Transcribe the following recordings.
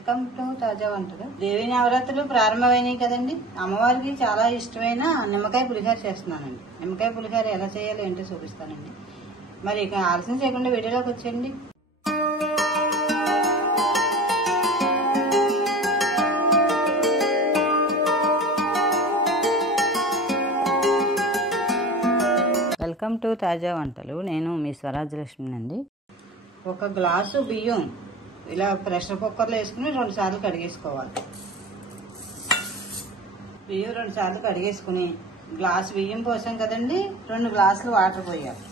Welcome to తాజా వంటలు. దేవి నవరాత్రులు ప్రారంభమైనాయి కదండి. అమ్మవారికి చాలా ఇష్టమైన నిమ్మకాయ పులిహోర చేస్తున్నానండి. నిమ్మకాయ పులిహోర ఎలా చేయాలో ఏంటో చూపిస్తానండి. మరి ఇక ఆలస్యం చేయకుండా వీడియోలోకి వచ్చేయండి. వెల్కమ్ టు తాజా వంటలు. నేను మీ స్వరాజ్యలక్ష్మి అండి. ఒక గ్లాసు బియ్యం ఇలా ప్రెషర్ కుక్కర్లో వేసుకుని 2 సార్లు కడిగేసుకోవాలి. బియ్యం 2 సార్లు కడిగేసుకుని గ్లాసు బియ్యం పోసాం కదండి, 2 గ్లాసులు వాటర్ పోయాలి.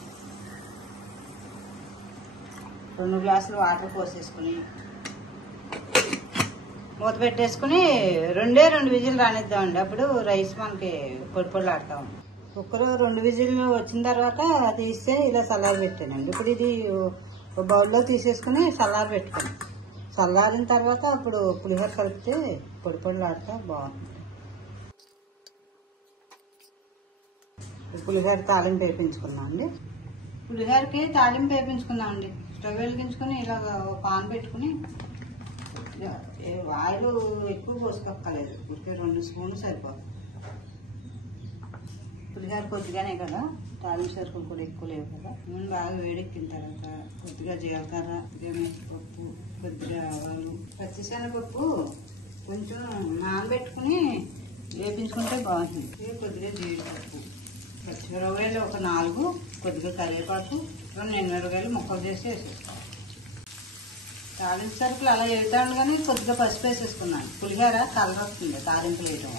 2 గ్లాసులు వాటర్ పోసేసుకుని మూత పెట్టేసుకుని 2 విజిల్ రానిద్దామండి. అప్పుడు రైస్ మనకి పొడి పొడిలాడుతాం. కుక్కర్ 2 విజిల్ వచ్చిన తర్వాత తీస్తే ఇలా చల్లారి పెట్టానండి. ఇప్పుడు ఇది బౌల్లో తీసేసుకుని చల్లారి పెట్టుకోండి. చల్లారిన తర్వాత అప్పుడు పులిహోర కలిపితే పొడి పొడిలాడుతా బాగుంటుంది. పులిహోర తాలింపు వేయించుకున్నాం అండి. పులిహోరకి తాలింపు వేయించుకున్నాం అండి. స్టవ్ వెలిగించుకుని ఇలా పాన్ పెట్టుకుని ఆయిల్ ఎక్కువ పోసుకోక్కర్లేదు, ఊరికే 2 స్పూన్లు సరిపోతుంది. పులిహోర కొద్దిగానే కదా, తాలింపు సరుకులు కూడా ఎక్కువ లేవు కదా. నూనె బాగా వేడెక్కిన తర్వాత కొద్దిగా జీలకర్ర, పప్పు, కొద్దిగా ఆవాలు, పచ్చిశనగపప్పు కొంచెం నానబెట్టుకుని వేపించుకుంటే బాగుంటుంది. కొద్దిగా జీడిపప్పు, పచ్చిమిరపకాయలు ఒక 4, కొద్దిగా కరివేపాకు, 2 ఎండుమిరపకాయలు ముక్కలు చేసి వేసేసుకోవాలి. తాలింపు సరుకులు అలా వేస్తాను కానీ కొద్దిగా పసుపు వేసేసుకున్నాను. పులిహోర కలర్ వస్తుంది తాలింపులు వేయటం.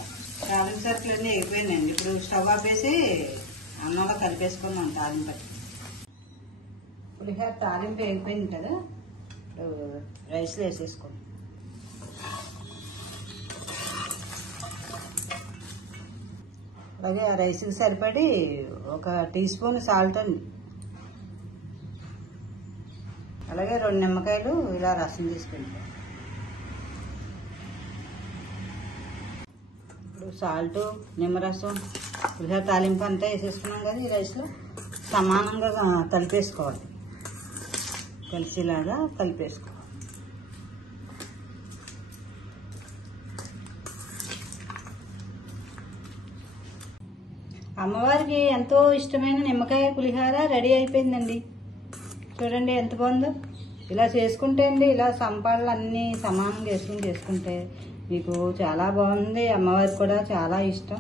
తాలింపు సరుకులు అన్నీ అయిపోయినాయండి. ఇప్పుడు స్టవ్ ఆపేసి అన్నంలో కలిపేసుకున్నాం తాలింపు. పులిహోర తాలింపు అయిపోయింది కదా, రైస్లో వేసేసుకోండి. అలాగే ఆ రైస్కి సరిపడి 1 టీ స్పూన్ సాల్ట్ అండి. అలాగే 2 నిమ్మకాయలు ఇలా రసం తీసుకుంటాం. ఇప్పుడు సాల్ట్, నిమ్మరసం, పులిహోర తాలింపు అంతా వేసేసుకున్నాం కదా, ఈ రైస్లో సమానంగా కలిపేసుకోవాలి. కలిసిలాగా కలిపేసుకోవాలి. అమ్మవారికి ఎంతో ఇష్టమైన నిమ్మకాయ పులిహోర రెడీ అయిపోయిందండి. చూడండి ఎంత బాగుందో. ఇలా చేసుకుంటే అండి, ఇలా సంపాళ్ళు అన్నీ సమానంగా వేసుకుని చేసుకుంటే మీకు చాలా బాగుంది. అమ్మవారికి కూడా చాలా ఇష్టం.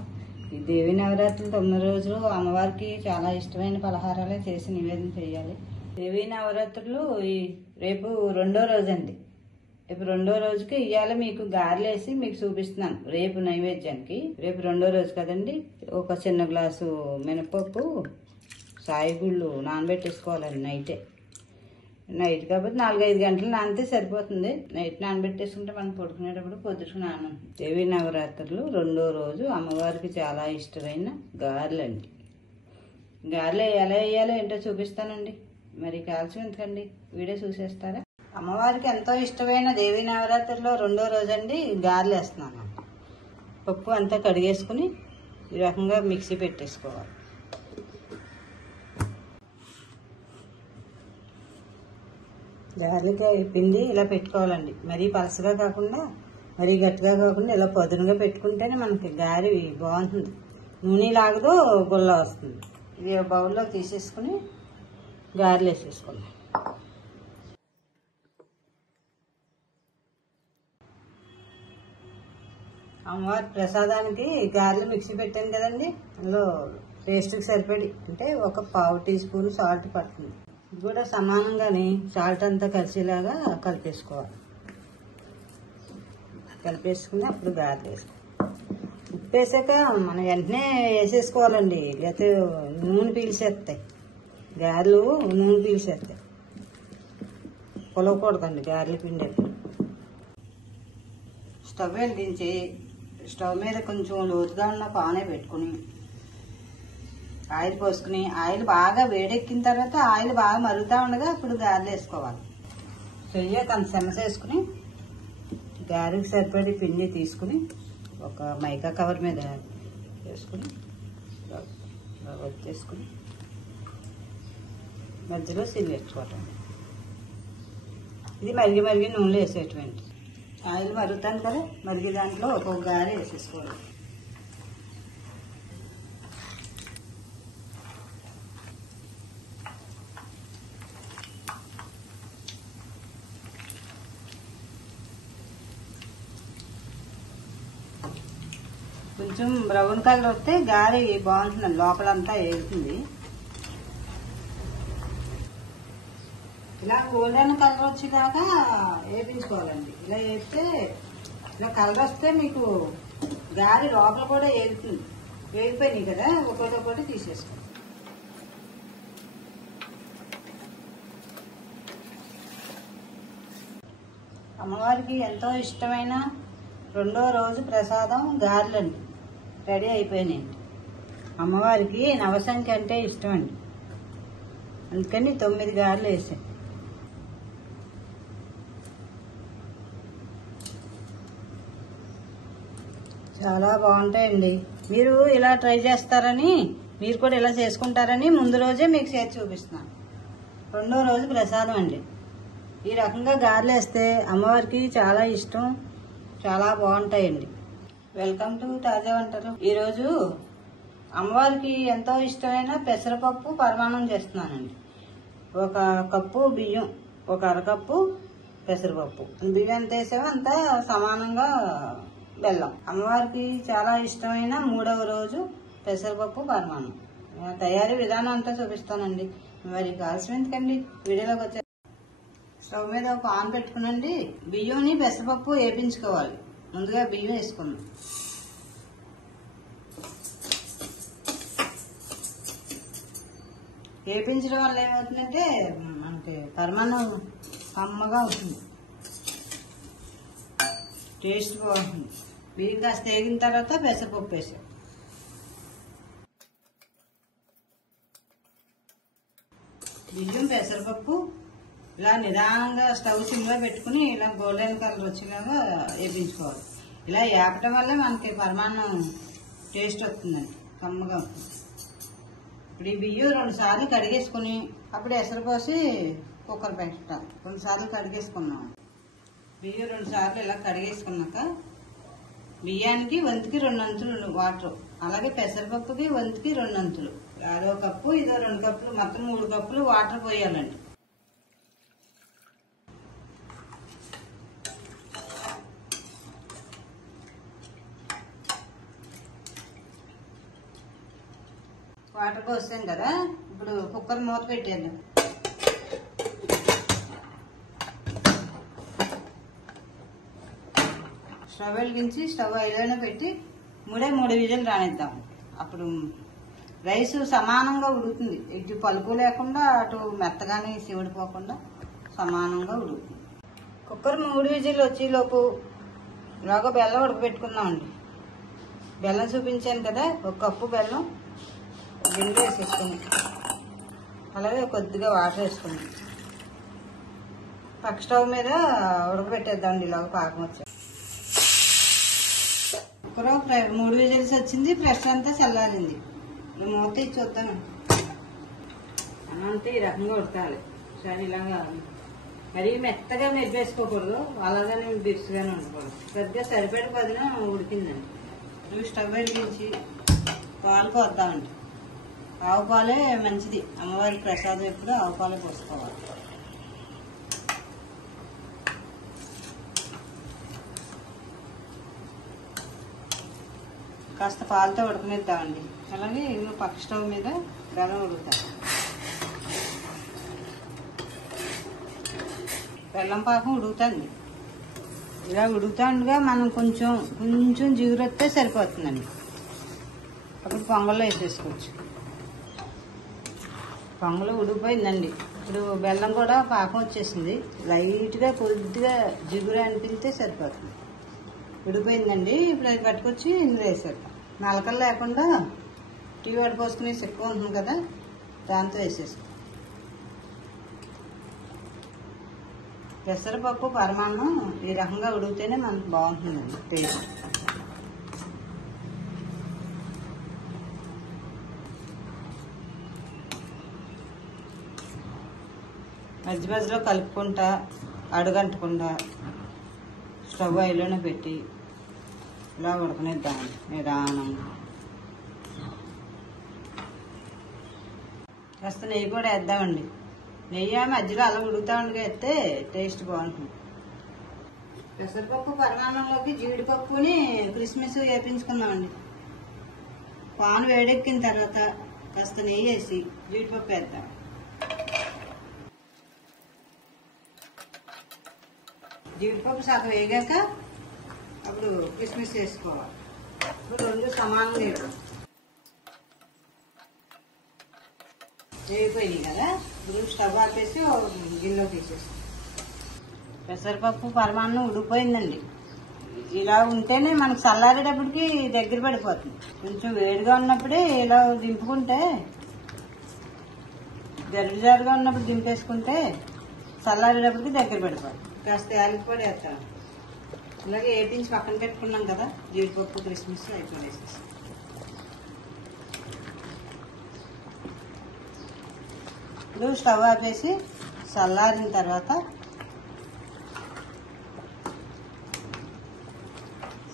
ఈ దేవి నవరాత్రులు 9 రోజులు అమ్మవారికి చాలా ఇష్టమైన పలహారాలే చేసి నివేదన చేయాలి. దేవి నవరాత్రులు రేపు 2వ రోజు అండి. రేపు 2వ రోజుకి ఇవాళ మీకు గారెలేసి మీకు చూపిస్తున్నాను. రేపు నైవేద్యానికి, రేపు 2వ రోజు కదండి. ఒక చిన్న గ్లాసు మినపప్పు, సాయిగుళ్ళు నానబెట్టేసుకోవాలండి నైట్ కాబట్టి 4-5 గంటలు నానితే సరిపోతుంది. నైట్ నానబెట్టేసుకుంటే మనం పడుకునేటప్పుడు పొద్దుకు నానం. దేవి నవరాత్రులు 2వ రోజు అమ్మవారికి చాలా ఇష్టమైన గారెలండి. గారెలు ఎలా వేయాలో ఏంటో చూపిస్తానండి. మరి కాల్చి ఎందుకండి, వీడియో చూసేస్తారా? అమ్మవారికి ఎంతో ఇష్టమైన దేవి నవరాత్రుల్లో 2వ రోజు అండి గారెలు వేస్తున్నాను. పప్పు అంతా కడిగేసుకుని ఈ రకంగా మిక్సీ పెట్టేసుకోవాలి. గారెలకి పిండి ఇలా పెట్టుకోవాలండి. మరీ పలసగా కాకుండా మరీ గట్టిగా కాకుండా ఇలా పదునుగా పెట్టుకుంటేనే మనకి గారి బాగుంటుంది. నూనె లాగదు, గుల్ల వస్తుంది. ఇది బౌల్లో తీసేసుకుని గారెలు వేసేసుకోండి. అమ్మవారి ప్రసాదానికి గారెలు మిక్సీ పెట్టాను కదండి, అందులో టేస్ట్కి సరిపడి అంటే 1 పావు టీ స్పూన్ సాల్ట్ పడుతుంది. ఇది కూడా సమానంగానే సాల్ట్ అంతా కలిసేలాగా కలిపేసుకోవాలి. కలిపేసుకుని అప్పుడు గారెలు వేసుకోవాలి. ఉప్పు వేసాక మనం వెంటనే వేసేసుకోవాలండి, లేకపోతే నూనె పీల్చేస్తాయి. గారెలు నూనె పీల్చేస్తాయి. పొలవకూడదండి గారెల పిండి. స్టవ్ వెలిగించి స్టవ్ మీద కొంచెం లోతుగా ఉన్న పానే పెట్టుకుని ఆయిల్ పోసుకుని, ఆయిల్ బాగా వేడెక్కిన తర్వాత ఆయిల్ బాగా మరుగుతూ ఉండగా అప్పుడు గారెలు వేసుకోవాలి. చెయ్య కొంత సెమస వేసుకుని గారెకి సరిపడి పిండి తీసుకుని ఒక మైకా కవర్ మీద వేసుకుని వచ్చేసుకుని మధ్యలో సిల్ పెట్టుకోవటం. ఇది మరిగి నూనెలో వేసేటువంటి ఆయిల్ మరుగుతాను కదా, మరిగే దాంట్లో ఒక్కొక్క గారె వేసేసుకోవాలి. కొంచెం బ్రౌన్ కలర్ వస్తే గారె బాగుంటుంది, లోపలంతా వేగుతుంది. ఇలా గోల్డెన్ కలర్ వచ్చేదాకా వేపించుకోవాలండి. ఇలా వేస్తే ఇలా కలర్ వస్తే మీకు గారె లోపల కూడా వేగుతుంది. వేగిపోయినాయి కదా, ఒకటి తీసేసుకోండి. అమ్మవారికి ఎంతో ఇష్టమైన రెండో రోజు ప్రసాదం గారెలండి రెడీ అయిపోయినాయండి. అమ్మవారికి నవసంఖ్య అంటే ఇష్టం అండి, అందుకని 9 గారెలు వేసాను. చాలా బాగుంటాయండి. మీరు ఇలా ట్రై చేస్తారని, మీరు కూడా ఇలా చేసుకుంటారని ముందు రోజే మీకు చేసి చూపిస్తున్నాను. రెండో రోజు ప్రసాదం అండి. ఈ రకంగా గారెలు వేస్తే అమ్మవారికి చాలా ఇష్టం, చాలా బాగుంటాయండి. వెల్కమ్ టు తాజా వంటలు. ఈరోజు అమ్మవారికి ఎంతో ఇష్టమైన పెసరపప్పు పరమాన్నం చేస్తున్నానండి. 1 కప్పు బియ్యం, 1 అరకప్పు పెసరపప్పు. బియ్యం ఎంత వేసామో అంత సమానంగా బెల్లం. అమ్మవారికి చాలా ఇష్టమైన 3వ రోజు పెసరపప్పు పరమాన్నం. తయారీ విధానం అంతా చూపిస్తానండి. మరి కావాల్సిన ఎందుకండి, వీడియోలోకి వచ్చే స్టవ్ మీద ఒక పాన్ పెట్టుకునండి. బియ్యంని పెసరపప్పు వేపించుకోవాలి. ముందుగా బియ్యం వేసుకుందాం. వేపించడం వల్ల ఏమవుతుందంటే మనకి పరమాన్నం కమ్మగా ఉంటుంది, టేస్ట్ బాగుంటుంది. బియ్యం కాస్త వేగిన తర్వాత పెసరపప్పు వేసాం. బియ్యం పెసరపప్పు ఇలా నిదానంగా స్టవ్ సిమ్లో పెట్టుకుని ఇలా గోల్డెన్ కలర్ వచ్చేలాగా వేపించుకోవాలి. ఇలా వేపటం వల్ల మనకి పరమాన్నం టేస్ట్ వస్తుందండి, కమ్మగా ఉంటుంది. ఇప్పుడు ఈ బియ్యం 2 సార్లు కడిగేసుకుని అప్పుడు ఎసరు పోసి కుక్కర్ పెట్టాలి. 2 సార్లు కడిగేసుకున్నాం. బియ్యం 2 సార్లు ఇలా కడిగేసుకున్నాక బియ్యానికి 1కి 2 అంతులు వాటర్, అలాగే పెసరపప్పుకి 1కి 2 అంతులు. అదో కప్పు ఇదో 2 కప్పులు, మొత్తం 3 కప్పులు వాటర్ పోయాలండి. వాటర్ పోసాం కదా, ఇప్పుడు కుక్కర్ మూత పెట్టేద్దాం. స్టవ్ వెలిగించి స్టవ్ ఐలోనే పెట్టి 3 విజిల్ రానిద్దాం. అప్పుడు రైస్ సమానంగా ఉడుకుతుంది. ఇటు పలుకు లేకుండా అటు మెత్తగానే సివిడిపోకుండా సమానంగా ఉడుకుతుంది. కుక్కర్ 3 విజిల్ వచ్చేలోపు ఇలాగో బెల్లం ఉడకబెట్టుకుందామండి. బెల్లం చూపించాను కదా, 1 కప్పు బెల్లం గిన్నెలో వేసేసుకుని అలాగే కొద్దిగా వాటర్ వేసుకుని పక్క స్టవ్ మీద ఉడకబెట్టేద్దామండి. ఇలాగ పాకం వచ్చాయి. కుక్కర్ 3 విజిల్స్ వచ్చింది, ప్రెషర్ అంతా చల్లారింది. నేను మూత ఇచ్చి చూద్దాను. అన్నంతా ఈ రకంగా ఉడకాలి. సరే ఇలాగా మరీ మెత్తగా మెరిపేసుకోకూడదు, అలాగనే బిరుసుగానే ఉండకూడదు. పెద్దగా సరిపడి పదిన ఉడికిందండి. స్టవ్ వెలిగించి పాలు పోద్దామండి. ఆవు పాలే మంచిది, అమ్మవారి ప్రసాదం ఎప్పుడు ఆవు పాలే పోసుకోవాలి. కాస్త పాలతో ఉడకనిద్దామండి. అలాగే ఇంకో పక్క స్టవ్ మీద బెల్లం ఉడుకుతాం. బెల్లం పాకం ఉడుకుతుంది. ఇలా ఉడుకుతుండగా మనం కొంచెం జిగురు వస్తే సరిపోతుందండి. అప్పుడు పొంగల్లో వేసేసుకోవచ్చు. పొంగలు ఉడికిపోయిందండి. ఇప్పుడు బెల్లం కూడా పాకం వచ్చేసింది. లైట్గా కొద్దిగా జిగురు అనిపిస్తే సరిపోతుంది. ఉడిపోయిందండి. ఇప్పుడు అది పట్టుకొచ్చి ఇందులో వేసేద్దాం. నలకలు లేకుండా టీ వడిపోసుకుని ఎక్కువ ఉంటుంది కదా, దాంతో వేసేసుకో. పెసరపప్పు పరమాన్నం ఈ రకంగా ఉడికితేనే మనకు బాగుంటుందండి టేస్ట్. మధ్య మధ్యలో కలుపుకుంటా అడుగంటకుండా స్టవ్ ఐలోనే పెట్టి ఇలా ఉడకనిద్దాం నిదానం. కాస్త నెయ్యి కూడా వేద్దామండి. నెయ్యి మధ్యలో అలా ఉడుకుతా ఉండగా వేస్తే టేస్ట్ బాగుంటుంది. పెసరపప్పు పరమాన్నంలోకి జీడిపప్పుని కిస్మిస్ వేపించుకుందామండి. పాను వేడెక్కిన తర్వాత కాస్త నెయ్యి వేసి జీడిపప్పు వేద్దాం. జీడిపప్పు సగం వేగాక అప్పుడు కిస్మిస్ వేసుకోవాలి. ఇప్పుడు రెండు సమానంగా వేగిపోయినాయి కదా, ఇప్పుడు స్టవ్ ఆపేసి గిన్నెలో తీసేసి. పెసరపప్పు పరమాన్నం ఉడికిపోయిందండి. ఇలా ఉంటేనే మనకు చల్లారేటప్పటికి దగ్గర పడిపోతుంది. కొంచెం వేడిగా ఉన్నప్పుడే ఇలా దింపుకుంటే, గరిజారుగా ఉన్నప్పుడు దింపేసుకుంటే చల్లారేటప్పటికి దగ్గర పడిపోతుంది. కాస్త యాలకి పొడి వేస్తాను. ఇలాగే వేపించి పక్కన పెట్టుకున్నాం కదా జీడిపప్పు కిస్మిస్ అయిపోయి వేసేసి. ఇప్పుడు స్టవ్ ఆపేసి చల్లారిన తర్వాత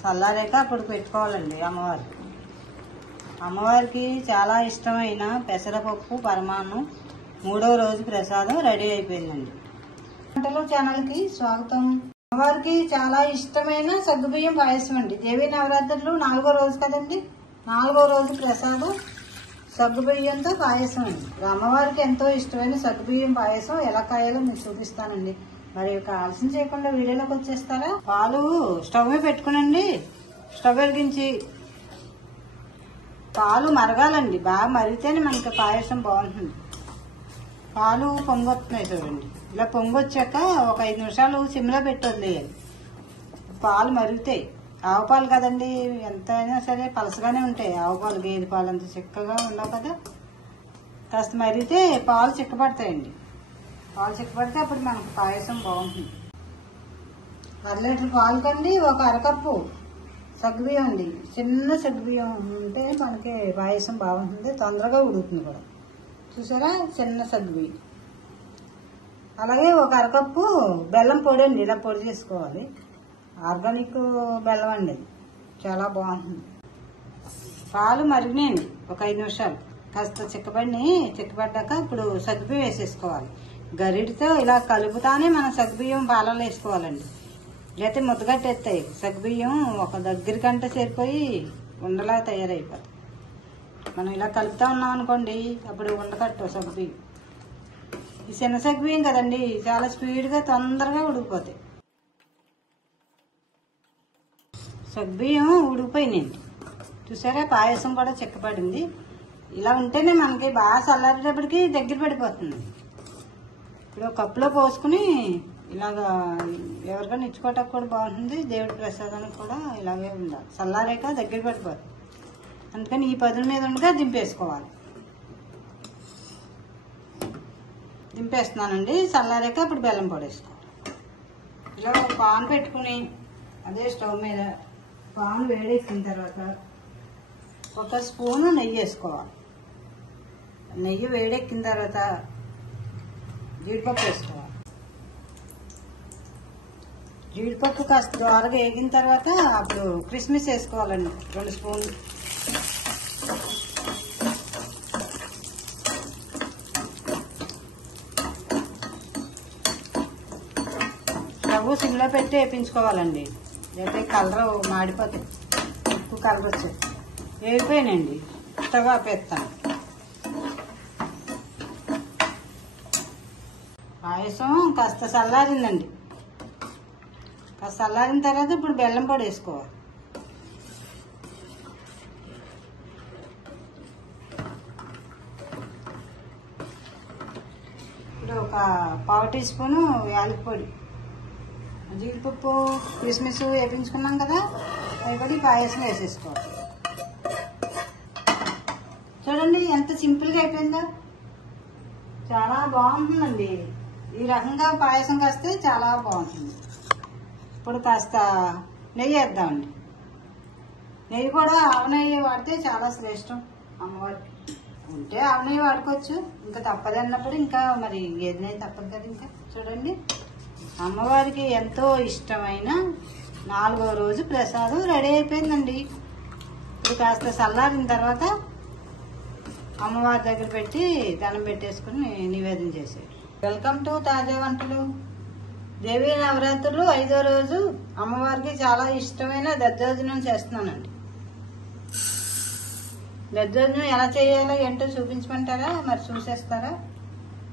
చల్లారాక అప్పుడు పెట్టుకోవాలండి అమ్మవారికి చాలా ఇష్టమైన పెసరపప్పు పరమాన్నం 3వ రోజు ప్రసాదం రెడీ అయిపోయిందండి. వంటలు ఛానల్కి స్వాగతం. అమ్మవారికి చాలా ఇష్టమైన సగ్గుబియ్యం పాయసం అండి. దేవీ నవరాత్రులు 4వ రోజు కదండి, 4వ రోజు ప్రసాదం సగ్గుబియ్యంతో పాయసం అండి. అమ్మవారికి ఎంతో ఇష్టమైన సగ్గుబియ్యం పాయసం ఎలా కాయాలో మీకు చూపిస్తానండి. మరి ఆలస్యం చేయకుండా వీడియోలోకి వచ్చేస్తారా? పాలు స్టవ్ మీద పెట్టుకునండి. స్టవ్ వెలిగించి పాలు మరగాలండి. బాగా మరిగితేనే మనకి పాయసం బాగుంటుంది. పాలు పొంగొస్తున్నాయి చూడండి. ఇలా పొంగొచ్చాక ఒక 5 నిమిషాలు సిమ్లో పెట్టి వదిలేయాలి. పాలు మరుగుతాయి. ఆవు పాలు కదండి, ఎంతైనా సరే పలసగానే ఉంటాయి. ఆవు పాలు, గేదె పాలు అంత చిక్కగా ఉండవు కదా. కాస్త మరిగితే పాలు చిక్కపడతాయండి. పాలు చిక్కపడితే అప్పుడు మనకు పాయసం బాగుంటుంది. 1 లీటర్ పాలు కండి ఒక అరకప్పు సగ్గుబియ్యం అండి. చిన్న సగ్గుబియ్యం ఉంటే మనకి పాయసం బాగుంటుంది, తొందరగా ఉడుకుతుంది కూడా. చూసారా, చిన్న సగ్గుబియ్యం. అలాగే ఒక అరకప్పు బెల్లం పొడి అండి. ఇలా పొడి చేసుకోవాలి. ఆర్గానిక్ బెల్లం అండి, చాలా బాగుంటుంది. పాలు మరిగినాయండి ఒక 5 నిమిషాలు. కాస్త చిక్కబడ్డాక ఇప్పుడు సగ్గుబియ్యం వేసేసుకోవాలి. గరిటితో ఇలా కలుపుతానే మనం సగ్గుబియ్యం పాలలో వేసుకోవాలండి. లేకపోతే ముద్దగట్టేస్తాయి. సగ్గుబియ్యం ఒక దగ్గరికంటే చేరిపోయి ఉండలా తయారైపోతుంది. మనం ఇలా కలుపుతా ఉన్నాం అనుకోండి, అప్పుడు ఉండకట్టు సగ్గుబియ్యం. ఈ చిన్న సగ్గుబియ్యం కదండి, చాలా స్పీడ్గా తొందరగా ఉడికిపోతాయి. సగ్గుబియ్యం ఉడికిపోయినాయండి. చూసారా, పాయసం కూడా చిక్కపడింది. ఇలా ఉంటేనే మనకి బాగా చల్లారేటప్పటికి దగ్గర పడిపోతుంది. ఇప్పుడు ఒక కప్పులో పోసుకుని ఇలాగా ఎవరికైనా ఇచ్చుకోవటానికి కూడా బాగుంటుంది. దేవుడి ప్రసాదానికి కూడా ఇలాగే ఉండాలి. చల్లారాక దగ్గర పడిపోతుంది. అందుకని ఈ పదుల మీద ఉండగా దింపేసుకోవాలి. దింపేస్తున్నానండి. చల్లారాక ఇప్పుడు బెల్లం పొడేసుకోవాలి. ఇలా ఒక పాన్ పెట్టుకుని అదే స్టవ్ మీద పాన్ వేడెక్కిన తర్వాత ఒక స్పూను నెయ్యి వేసుకోవాలి. నెయ్యి వేడెక్కిన తర్వాత జీడిపప్పు వేసుకోవాలి. జీడిపప్పు కాస్త దోరగా వేగిన తర్వాత అప్పుడు కిస్మిస్ వేసుకోవాలండి, 2 స్పూన్లు. స్టవ్ సిమ్లో పెట్టి వేపించుకోవాలండి, లేకపోతే కలర్ మాడిపోతాయి. ఉప్పు కలర్ వచ్చేది. వేగిపోయానండి, స్టవ్ ఆపేస్తాను. పాయసం కాస్త చల్లారిందండి. కాస్త చల్లారిన తర్వాత ఇప్పుడు బెల్లం పొడి వేసుకోవాలి. ఇప్పుడు ఒక 1/2 టీ స్పూను యాలకి పొడి, జీడిపప్పు కిస్మిస్ వేపించుకున్నాం కదా, అవి కూడా పాయసం వేసేసుకోవాలి. చూడండి ఎంత సింపుల్గా అయిపోయిందో. చాలా బాగుంటుందండి. ఈ రకంగా పాయసం కాస్తే చాలా బాగుంటుంది. ఇప్పుడు కాస్త నెయ్యి వేద్దామండి. నెయ్యి కూడా ఆవు నెయ్యి వాడితే చాలా శ్రేష్టం అమ్మవారికి. ఉంటే ఆవు నెయ్యి వాడుకోవచ్చు, ఇంకా తప్పదు అన్నప్పుడు ఇంకా మరి గేదె నెయ్యి తప్పదు కదా. ఇంకా చూడండి, అమ్మవారికి ఎంతో ఇష్టమైన 4వ రోజు ప్రసాదం రెడీ అయిపోయిందండి. ఇప్పుడు కాస్త చల్లారిన తర్వాత అమ్మవారి దగ్గర పెట్టి దండం పెట్టేసుకుని నివేదన చేశారు. వెల్కమ్ టు తాజా వంటలు. దేవీ నవరాత్రులు 5వ రోజు అమ్మవారికి చాలా ఇష్టమైన దద్దోజనం చేస్తున్నానండి. దద్దోజనం ఎలా చేయాలో ఏంటో చూపించమంటారా? మరి చూసేస్తారా?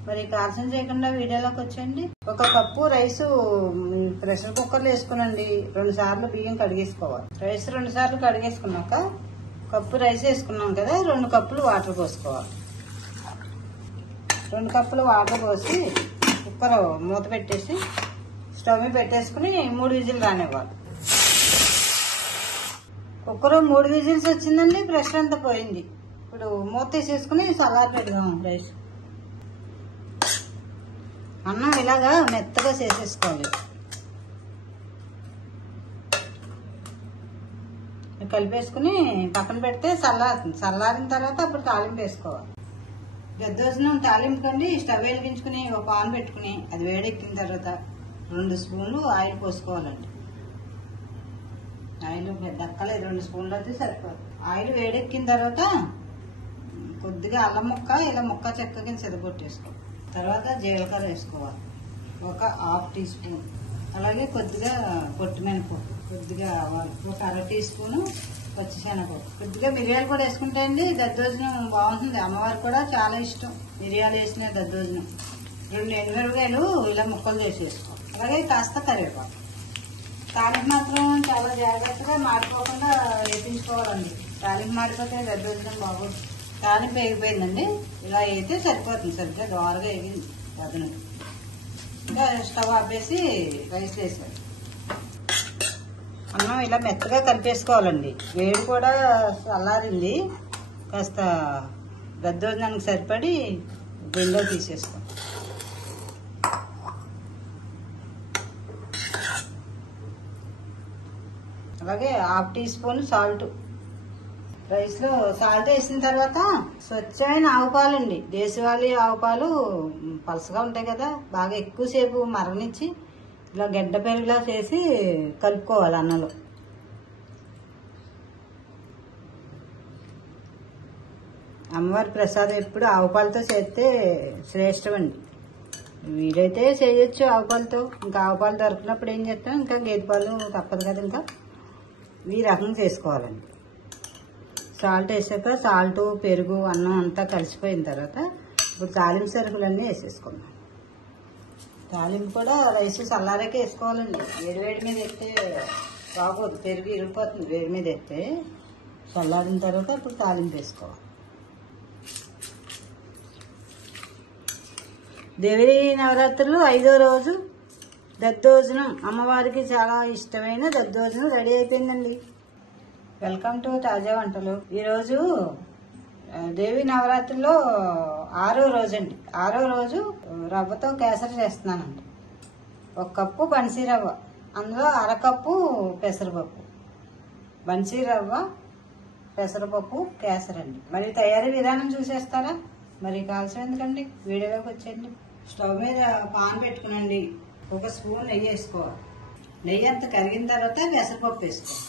మరి ఆలస్యం చేయకుండా వీడియోలోకి వచ్చేయండి. 1 కప్పు రైసు ప్రెషర్ కుక్కర్లో వేసుకునండి. 2 సార్లు బియ్యం కడిగేసుకోవాలి. రైస్ 2 సార్లు కడిగేసుకున్నాక కప్పు రైస్ వేసుకున్నాం కదా, 2 కప్పులు వాటర్ పోసుకోవాలి. 2 కప్పులు వాటర్ పోసి కుక్కర్ మూత పెట్టేసి స్టవ్ మీద పెట్టేసుకుని 3 విజిల్ రానివ్వాలి. కుక్కర్ 3 విజిల్స్ వచ్చిందండి, ప్రెషర్ అంతా పోయింది. ఇప్పుడు మూత తీసేసుకుని చల్లారి పెడదాం. రైస్ అన్నం ఇలాగా మెత్తగా చేసేసుకోవాలి. కలిపేసుకుని పక్కన పెడితే చల్లారిన తర్వాత అప్పుడు తాలింపు వేసుకోవాలి. దద్దోజనం తాలింపు కండి స్టవ్ వెలిగించుకుని ఒక పాన్ పెట్టుకుని అది వేడెక్కిన తర్వాత 2 స్పూన్లు ఆయిల్ పోసుకోవాలండి. ఆయిల్ దక్కలేదు, 2 స్పూన్లు అయితే సరిపోదు. ఆయిల్ వేడెక్కిన తర్వాత కొద్దిగా అల్లం ముక్క ఇలా ముక్క చెక్క కింద చెదగొట్టేసుకోవాలి. తర్వాత జీలకర్ర వేసుకోవాలి, ఒక 1/2 టీ స్పూన్. అలాగే కొద్దిగా పొట్టుమినపప్పు, కొద్దిగా ఆవాలు, ఒక 1/2 టీ స్పూను పచ్చిశనగపప్పు, కొద్దిగా మిరియాలు కూడా వేసుకుంటే అండి దద్దోజనం బాగుంటుంది. అమ్మవారు కూడా చాలా ఇష్టం మిరియాలు వేసిన దద్దోజనం. 2 ఎండుమిరపకాయలు ఇలా ముక్కలు చేసేసుకోవాలి. అలాగే కాస్త కరివేపాకు. తాలింపు మాత్రం చాలా జాగ్రత్తగా మాడిపోకుండా వేపించుకోవాలండి. తాలింపు మాడిపోతే దద్దోజనం బాగోదు. తాలింపు వేగిపోయిందండి, ఇలా అయితే సరిపోతుంది. సరిగ్గా దోరగా వేగింది వదన. ఇంకా స్టవ్ ఆపేసి రైస్ వేసాడు. అన్నం ఇలా మెత్తగా కలిపేసుకోవాలండి. వేడి కూడా చల్లారింది, కాస్త దద్దోజనానికి సరిపడి గిన్నెలో తీసేసుకోవాలి. అలాగే 1/2 టీ స్పూన్ సాల్ట్. రైస్ లో సాల్ట్ వేసిన తర్వాత స్వచ్ఛమైన ఆవు పాలు అండి, దేశవాళీ ఆవు పాలు పలసగా ఉంటాయి కదా, బాగా ఎక్కువసేపు మరగనిచ్చి ఇలా గడ్డ పెరుగులా చేసి కలుపుకోవాలి అన్నంలో. అమ్మవారి ప్రసాదం ఎప్పుడు ఆవు పాలతో చేస్తే శ్రేష్టం అండి. వీలైతే చేయొచ్చు ఆవు పాలతో, ఇంకా ఆవు పాలు దొరికినప్పుడు ఏం చేస్తాం, ఇంకా గేదె పాలు తప్పదు కదా, ఇంకా ఈ రకంగా చేసుకోవాలండి. సాల్ట్ వేసాక సాల్ట్ పెరుగు అన్నం అంతా కలిసిపోయిన తర్వాత ఇప్పుడు తాలింపు సరుకులన్నీ వేసేసుకుందాం. తాలింపు కూడా రైస్ చల్లారాకే వేసుకోవాలండి. వేడి మీద ఎత్తే బాగోదు, పెరుగు ఇరిగిపోతుంది. వేడి మీద ఎత్తే చల్లారిన తర్వాత ఇప్పుడు తాలింపు వేసుకోవాలి. దేవీ నవరాత్రులు 5వ రోజు దద్దోజనం, అమ్మవారికి చాలా ఇష్టమైన దద్దోజనం రెడీ అయిపోయిందండి. వెల్కమ్ టు తాజా వంటలు. ఈరోజు దేవీ నవరాత్రిలో 6వ రోజు అండి. 6వ రోజు రవ్వతో కేసరి చేస్తున్నానండి. 1 కప్పు బన్సీ రవ్వ, అందులో 1/2 కప్పు పెసరపప్పు. బన్సీ రవ్వ, పెసరపప్పు, కేసరి అండి. మరి తయారీ విధానం చూసేస్తారా? మరి కాల్సిన ఎందుకండి, వీడియోలోకి వచ్చేయండి. స్టవ్ మీద పాన్ పెట్టుకునండి, 1 స్పూన్ నెయ్యి వేసుకోవాలి. నెయ్యి అంత కరిగిన తర్వాత పెసరపప్పు వేసుకోవాలి.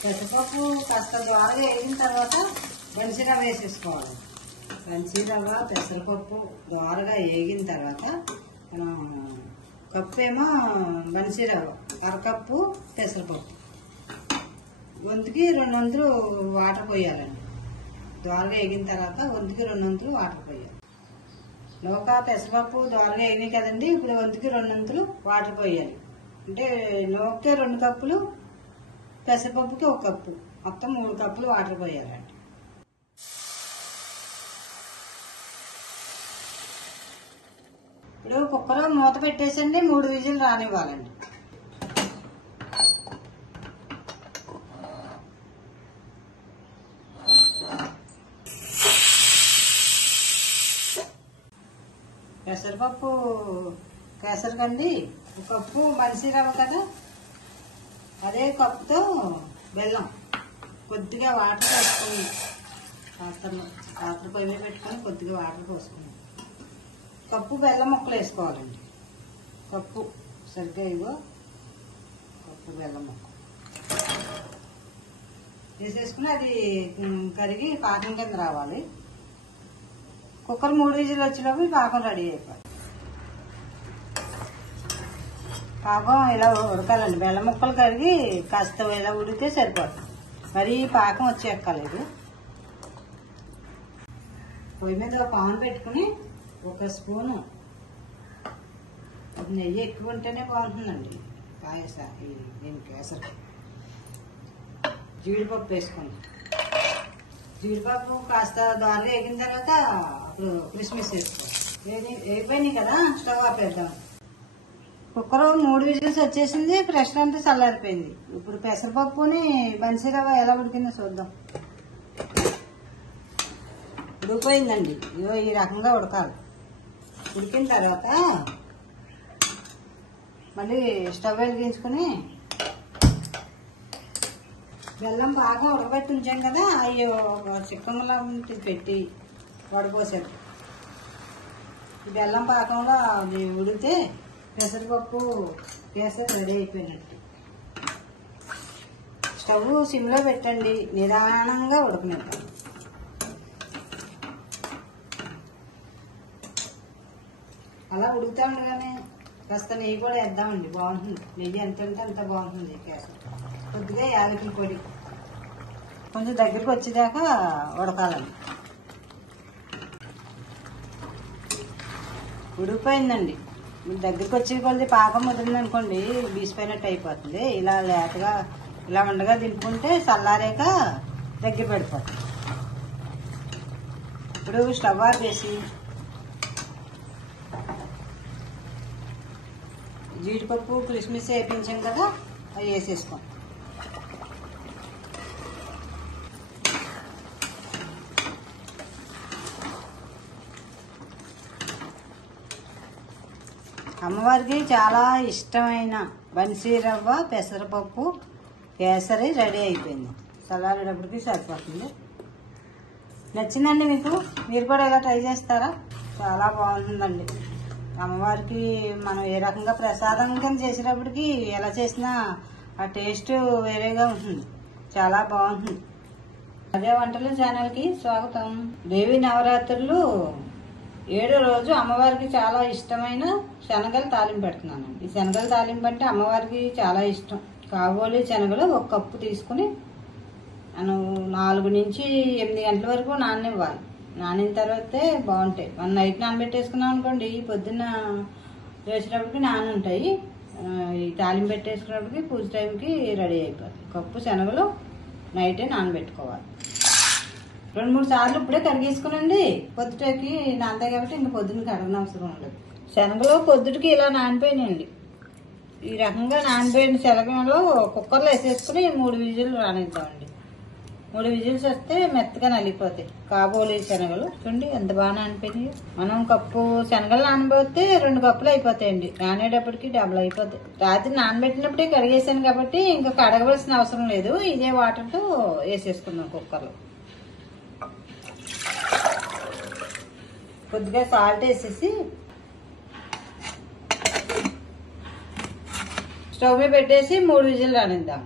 పెసరపప్పు కాస్త ద్వారగా వేగిన తర్వాత బన్సీ రవ్వ వేసేసుకోవాలి. బన్సీ రవ్వ, పెసరపప్పు ద్వారగా వేగిన తర్వాత కప్పు ఏమో బన్సీ రవ్వ, 1/2 కప్పు పెసరపప్పు, వంతుకి 2 వంతులు వాటర్ పోయాలండి. ద్వారగా వేగిన తర్వాత వంతుకి 2 వంతులు వాటర్ పోయాలి. లోక పెసరపప్పు ద్వారగా వేగినాయి కదండి, ఇప్పుడు వంతుకి 2 వంతులు వాటర్ పోయాలి. అంటే లోకే 2 కప్పులు, పెసరపప్పుకి 1 కప్పు, మొత్తం 3 కప్పులు వాటర్ పోయాలండి. ఇప్పుడు కుక్కర్ మూత పెట్టేసండి 3 విజిల్ రానివ్వాలండి. పెసరపప్పు కేసరి కండి 1 కప్పు బన్సీ రవ్వ కదా, అదే కప్పుతో బెల్లం, కొద్దిగా వాటర్ వేసుకుని పాత్ర పొయ్యి మీద పెట్టుకొని కొద్దిగా వాటర్ పోసుకుని కప్పు బెల్లం ముక్కలు వేసుకోవాలండి. కప్పు సరిగ్గా ఇగో కప్పు బెల్లం ముక్క. వేసేసుకుని అది కరిగి పాకం కింద రావాలి. కుక్కర్ 3 విజిల్ వచ్చేలోపు పాకం రెడీ అయిపోయి. పాకం ఇలా ఉడకాలండి. బెల్లం ముక్కలు కరిగి కాస్త ఇలా ఉడికితే సరిపోతుంది. మరి పాకం వచ్చి ఎక్కలేదు. పొయ్యి మీద పాన్ పెట్టుకుని 1 స్పూను నెయ్యి ఎక్కువ ఉంటేనే బాగుంటుందండి పాయసం. దీనికి కేసరి జీడిపప్పు వేసుకోండి. జీడిపప్పు కాస్త దోరగా వేగిన తర్వాత అప్పుడు కిస్మిస్ వేసుకోండి. వేగిపోయినాయి కదా, స్టవ్ ఆపేద్దాం. కుక్కర్ 3 విజిల్స్ వచ్చేసింది. ప్రెషర్ అంతా చల్లారిపోయింది. ఇప్పుడు పెసరపప్పుని బన్సీ రవ్వ ఎలా ఉడికిందో చూద్దాం. ఉడికిపోయిందండి. ఇగో ఈ రకంగా ఉడకాలి. ఉడికిన తర్వాత మళ్ళీ స్టవ్ వెలిగించుకుని బెల్లం బాగా ఉడకబెట్టి ఉంచాం కదా, అయ్యో చిక్కములా పెట్టి వడపోసారు. ఈ బెల్లం పాకంలో అది ఉడితే పెసరపప్పు కేసరి రెడీ అయిపోయినట్టు. స్టవ్ సిమ్లో పెట్టండి, నిదానంగా ఉడకనివ్వండి. అలా ఉడుకుతా ఉండగానే కాస్త నెయ్యి కూడా వేద్దామండి, బాగుంటుంది. నెయ్యి ఎంత ఉంటే అంత బాగుంటుంది కేసరి. కొద్దిగా యాలకుల పొడి కొంచెం దగ్గరికి వచ్చేదాకా ఉడకాలండి. ఉడికిపోయిందండి. దగ్గరికి వచ్చే కొద్ది పాకం ముదిరిందనుకోండి బీసిపోయినట్టు అయిపోతుంది. ఇలా లేతగా ఇలా ఉండగా దింపుకుంటే చల్లారాక దగ్గర పడిపోతుంది. ఇప్పుడు స్టవ్ ఆఫ్ చేసి జీడిపప్పు కిస్మిస్ వేయించాం కదా, అవి వేసేసుకోం. అమ్మవారికి చాలా ఇష్టమైన బన్సీ రవ్వ పెసరపప్పు కేసరి రెడీ అయిపోయింది. చల్లారేటప్పటికి సరిపోతుంది. నచ్చిందండి మీకు? మీరు కూడా ఇలా ట్రై చేస్తారా? చాలా బాగుంటుందండి. అమ్మవారికి మనం ఏ రకంగా ప్రసాదం కింద చేసేటప్పటికి ఎలా చేసినా ఆ టేస్ట్ వేరేగా ఉంటుంది. చాలా బాగుంటుంది. అదే వంటలు ఛానల్కి స్వాగతం. దేవి నవరాత్రులు 7వ రోజు అమ్మవారికి చాలా ఇష్టమైన శనగల తాలింపు పెడుతున్నాను. ఈ శనగల తాలింపు అంటే అమ్మవారికి చాలా ఇష్టం. కాబోలి శనగలు 1 కప్పు తీసుకుని మనం 4 నుంచి 8 గంటల వరకు నాననివ్వాలి. నానిన తర్వాతే బాగుంటాయి. మనం నైట్ నానబెట్టేసుకున్నాం అనుకోండి, పొద్దున్న వేసేటప్పటికి నానుంటాయి. ఈ తాలింపు పెట్టేసుకున్నప్పటికి పూజ టైంకి రెడీ అయిపోతుంది. 1 కప్పు శనగలు నైటే నానబెట్టుకోవాలి. 2-3 సార్లు ఇప్పుడే కడిగేసుకునండి. పొద్దుటకి నానతాయి కాబట్టి ఇంక పొద్దున్న కడగన అవసరం ఉండదు. శనగలు పొద్దుటికి ఇలా నానిపోయినాయండి. ఈ రకంగా నానిపోయిన శనగలో కుక్కర్లో వేసేసుకుని 3 విజిల్లు రానిద్దామండి. 3 విజిల్స్ వస్తే మెత్తగా నలిగిపోతాయి. కాబోలి శనగలు చూడండి ఎంత బాగా నానిపోయినాయి. మనం కప్పు శనగలు నానబోతే 2 కప్పులు అయిపోతాయండి. నానేటప్పటికి డబుల్ అయిపోతాయి. రాత్రి నానబెట్టినప్పుడే కడిగేసాను కాబట్టి ఇంకా కడగవలసిన అవసరం లేదు. ఇదే వాటర్తో వేసేసుకున్నాం కుక్కర్లో. కొద్దిగా సాల్ట్ వేసేసి స్టవ్ మీద పెట్టేసి 3 విజిల్ రానిద్దాం.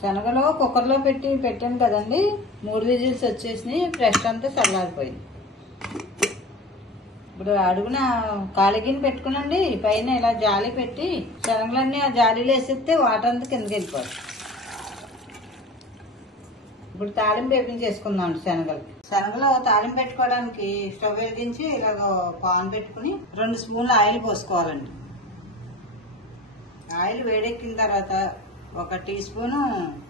శనగలో కుక్కర్లో పెట్టాను కదండి, 3 విజిల్స్ వచ్చేసినాయి. ప్రెషర్ అంతా చల్లారిపోయింది. ఇప్పుడు అడుగున కాళిగిని పెట్టుకునండి. పైన ఇలా జాలి పెట్టి శనగలన్నీ ఆ జాలీలో వేసేస్తే వాటర్ అంతా కిందకి వెళ్ళిపోతుంది. ఇప్పుడు తాలింపు వేపించేసుకుందాం. శనగలో తాలింపు పెట్టుకోవడానికి స్టవ్ వెలిగించి ఇలాగ పాన్ పెట్టుకుని 2 స్పూన్లు ఆయిల్ పోసుకోవాలండి. ఆయిల్ వేడెక్కిన తర్వాత 1 టీ స్పూను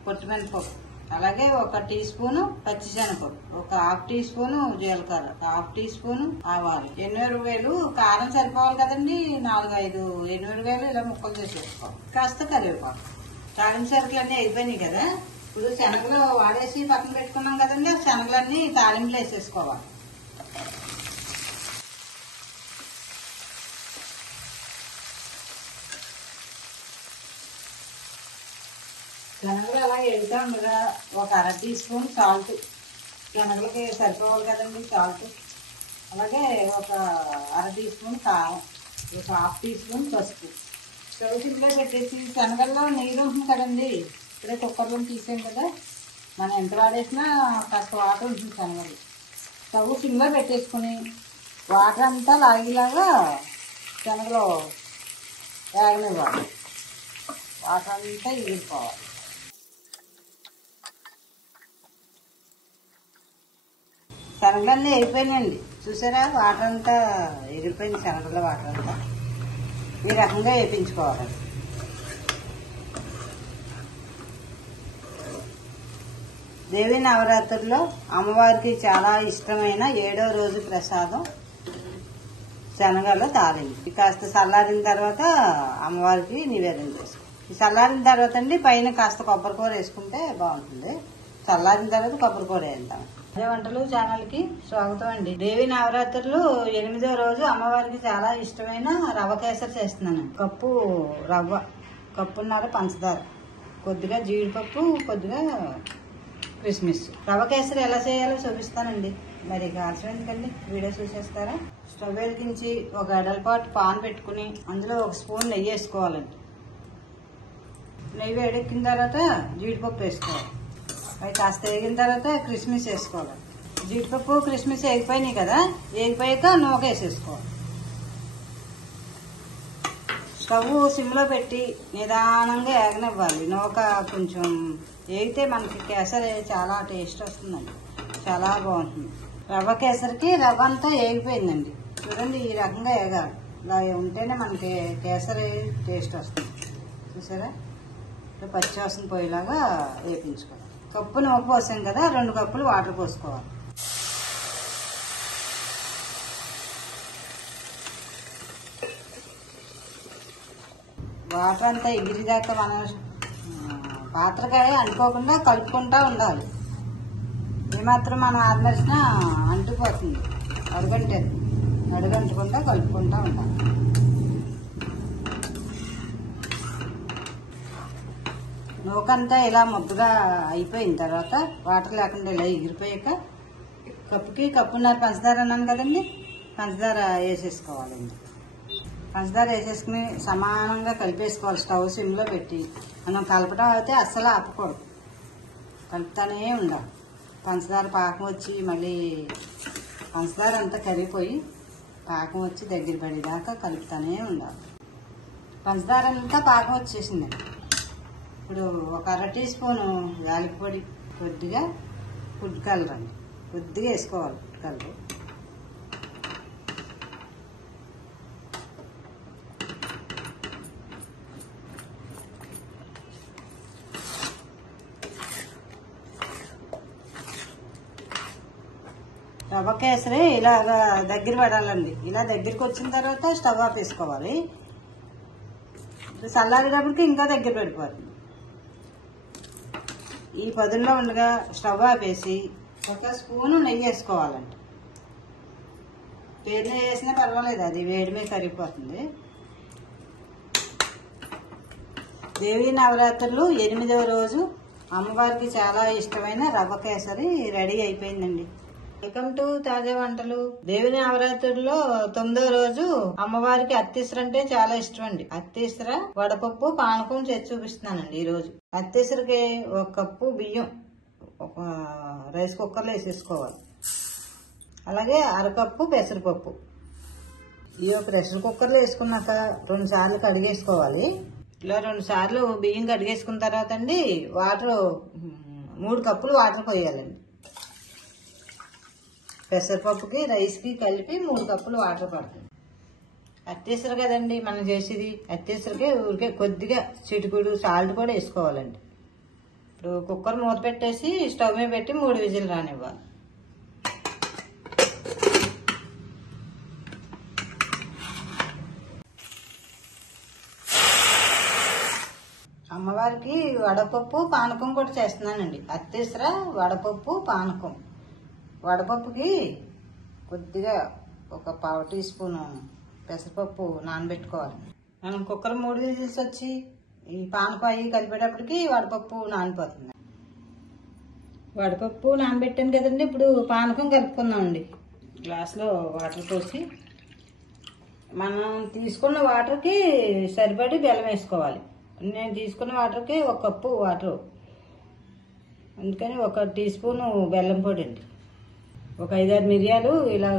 పొట్టుమినపప్పు, అలాగే 1 టీ స్పూను పచ్చిశనగపప్పు, 1/2 టీ స్పూను జీలకర్ర, 1/2 టీ స్పూను ఆవాలు, ఎనిమిరపకాయలు. కారం సరిపోవాలి కదండి, 4-5 ఎనిమిరపకాయలు ఇలా ముక్కలు చేసేసుకోవాలి. కాస్త కరివేపాకు. తాలింపు సరుకులు అన్నీ అయిపోయినాయి కదా. ఇప్పుడు శనగలు వాడేసి పక్కన పెట్టుకున్నాం కదండి, ఆ శనగలన్నీ తాలింపులో వేసేసుకోవాలి. శనగలు అలా వెళ్తా ఉండగా 1/2 టీ స్పూన్ సాల్ట్, శనగలకి సరిపోవాలి కదండి సాల్ట్. అలాగే 1/2 టీ స్పూన్ కారం, 1/2 టీ స్పూన్ పసుపు. స్టవ్ సిమ్లో పెట్టేసి శనగల్లో నీరు ఉంటుంది కదండి, ఇప్పుడే కుక్కర్లో తీసాం కదా, మనం ఎంత వాడేసినా కాస్త వాటర్ ఉంటుంది శనగలు. స్టవ్ సిమ్లో పెట్టేసుకుని వాటర్ అంతా లాగేలాగా శనగలో వేగనివ్వాలి. వాటర్ అంతా ఎగిరిపోవాలి. శనగలన్నీ ఎగిరిపోయినాయండి, చూసారా? వాటర్ అంతా ఎగిరిపోయింది, శనగల వాటర్ అంతా. ఈ రకంగా వేయించుకోవాలి. దేవి నవరాత్రుల్లో అమ్మవారికి చాలా ఇష్టమైన 7వ రోజు ప్రసాదం శనగల తాలింపు. కాస్త చల్లారిన తర్వాత అమ్మవారికి నివేదన చేసుకో. ఈ చల్లారిన తర్వాత అండి పైన కాస్త కొబ్బరికూర వేసుకుంటే బాగుంటుంది. చల్లారిన తర్వాత కొబ్బరికూర వేద్దాం. అదే వంటలు ఛానల్కి స్వాగతం అండి. దేవి నవరాత్రులు 8వ రోజు అమ్మవారికి చాలా ఇష్టమైన రవ్వ కేసరి చేస్తున్నాను. కప్పు రవ్వ, కప్పున్నర పంచదార, కొద్దిగా జీడిపప్పు, కొద్దిగా కిస్మిస్. రవ్వ కేసరి ఎలా చేయాలో చూపిస్తానండి. మరి ఆలస్యం ఎందుకండి, వీడియో చూసేస్తారా? స్టవ్ వెలిగించి ఒక ఎడలపాటు పాన్ పెట్టుకుని అందులో 1 స్పూన్ నెయ్యి వేసుకోవాలండి. నెయ్యి వేడెక్కిన తర్వాత జీడిపప్పు వేసుకోవాలి. అవి కాస్త వేగిన తర్వాత కిస్మిస్ వేసుకోవాలి. జీడిపప్పు కిస్మిస్ వేగిపోయినాయి కదా, వేగిపోయాక నూక వేసేసుకోవాలి. స్టవ్ సిమ్లో పెట్టి నిదానంగా వేగనివ్వాలి. నూక కొంచెం వేగితే మనకి కేసరి చాలా టేస్ట్ వస్తుందండి, చాలా బాగుంటుంది. రవ్వ కేసరికి రవ్వ అంతా వేగిపోయిందండి. చూడండి, ఈ రకంగా వేగాలి. ఇలా ఉంటేనే మనకి కేసరి టేస్ట్ వస్తుంది. చూసారా? పచ్చి వాసన పోయేలాగా వేపించుకోవాలి. కప్పు నూక పోసాం కదా, 2 కప్పులు వాటర్ పోసుకోవాలి. వాటర్ అంతా ఎగిరిదాకా మనం పాత్రకాయ అంటుకోకుండా కలుపుకుంటూ ఉండాలి. ఏమాత్రం మనం ఆరినసినా అంటుకుపోతుంది, అడుగంటకుండా కలుపుకుంటూ ఉండాలి. నూకంతా ఇలా ముద్దగా అయిపోయిన తర్వాత వాటర్ లేకుండా ఇలా ఎగిరిపోయాక కప్పుకి కప్పున్నర పంచదార అన్నాను కదండి, పంచదార వేసేసుకోవాలండి. పంచదార వేసేసుకుని సమానంగా కలిపేసుకోవాలి. స్టవ్ సిమ్లో పెట్టి మనం కలపడం అయితే అస్సలు ఆపకూడదు, కలుపుతానే ఉండాలి. పంచదార పాకం వచ్చి మళ్ళీ పంచదార అంతా కరిగిపోయి పాకం వచ్చి దగ్గర పడేదాకా కలుపుతానే ఉండాలి. పంచదార అంతా పాకం వచ్చేసిందండి. ఇప్పుడు ఒక 1/2 టీ స్పూను యాలకి పొడి, కొద్దిగా ఫుడ్ కలర్ అండి, కొద్దిగా వేసుకోవాలి. ఫుడ్ కలర్ రవ్వ కేసరి ఇలాగా దగ్గర పడాలండి. ఇలా దగ్గరికి వచ్చిన తర్వాత స్టవ్ ఆపేసుకోవాలి. చల్లారేటప్పటికి ఇంకా దగ్గర పడిపోతుంది. ఈ పదుల్లో ఉండగా స్టవ్ ఆపేసి 1 స్పూను నెయ్యి వేసుకోవాలండి. పేరు నెయ్యి వేసినా పర్వాలేదు, అది వేడి మీద కరిగిపోతుంది. దేవీ నవరాత్రులు 8వ రోజు అమ్మవారికి చాలా ఇష్టమైన రవ్వ కేసరి రెడీ అయిపోయిందండి. వెల్కమ్ టు తాజా వంటలు. దేవి నవరాత్రుల్లో 9వ రోజు అమ్మవారికి అత్తిసర అంటే చాలా ఇష్టం అండి. అత్తిసర, వడపప్పు, పానకం చేసి చూపిస్తున్నానండి ఈ రోజు. అత్తిసరకి 1 కప్పు బియ్యం ఒక రైస్ కుక్కర్లో వేసేసుకోవాలి. అలాగే 1/2 కప్పు పెసరపప్పు. ఈ ప్రెషర్ కుక్కర్లో వేసుకున్నాక 2 సార్లు కడిగేసుకోవాలి. ఇలా 2 సార్లు బియ్యం కడిగేసుకున్న తర్వాత అండి వాటర్ 3 కప్పులు వాటర్ పోయాలండి. పెసరపప్పుకి రైస్కి కలిపి 3 కప్పులు వాటర్ పడుతుంది. అత్తేసరు కదండి మనం చేసేది. అత్తేసరికి ఊరికే కొద్దిగా చిటికుడు సాల్ట్ కూడా వేసుకోవాలండి. ఇప్పుడు కుక్కర్ మూత పెట్టేసి స్టవ్ మీద పెట్టి 3 విజిల్ రానివ్వాలి. అమ్మవారికి వడపప్పు, పానకం కూడా చేస్తున్నానండి. అత్తేసర, వడపప్పు, పానకం. వడపప్పుకి కొద్దిగా ఒక 1/4 టీ స్పూను పెసరపప్పు నానబెట్టుకోవాలి. మనం కుక్కర్ 3 విజిల్స్ వచ్చి ఈ పానకం అవి కలిపేటప్పటికి వడపప్పు నానిపోతుంది. వడపప్పు నానబెట్టాను కదండి, ఇప్పుడు పానకం కలుపుకుందామండి. గ్లాస్లో వాటర్ పోసి మనం తీసుకున్న వాటర్కి సరిపడి బెల్లం వేసుకోవాలి. నేను తీసుకున్న వాటర్కి 1 కప్పు వాటరు, అందుకని 1 టీ స్పూను బెల్లం పొడి అండి, ఒక 5-6 మిరియాలు ఇలా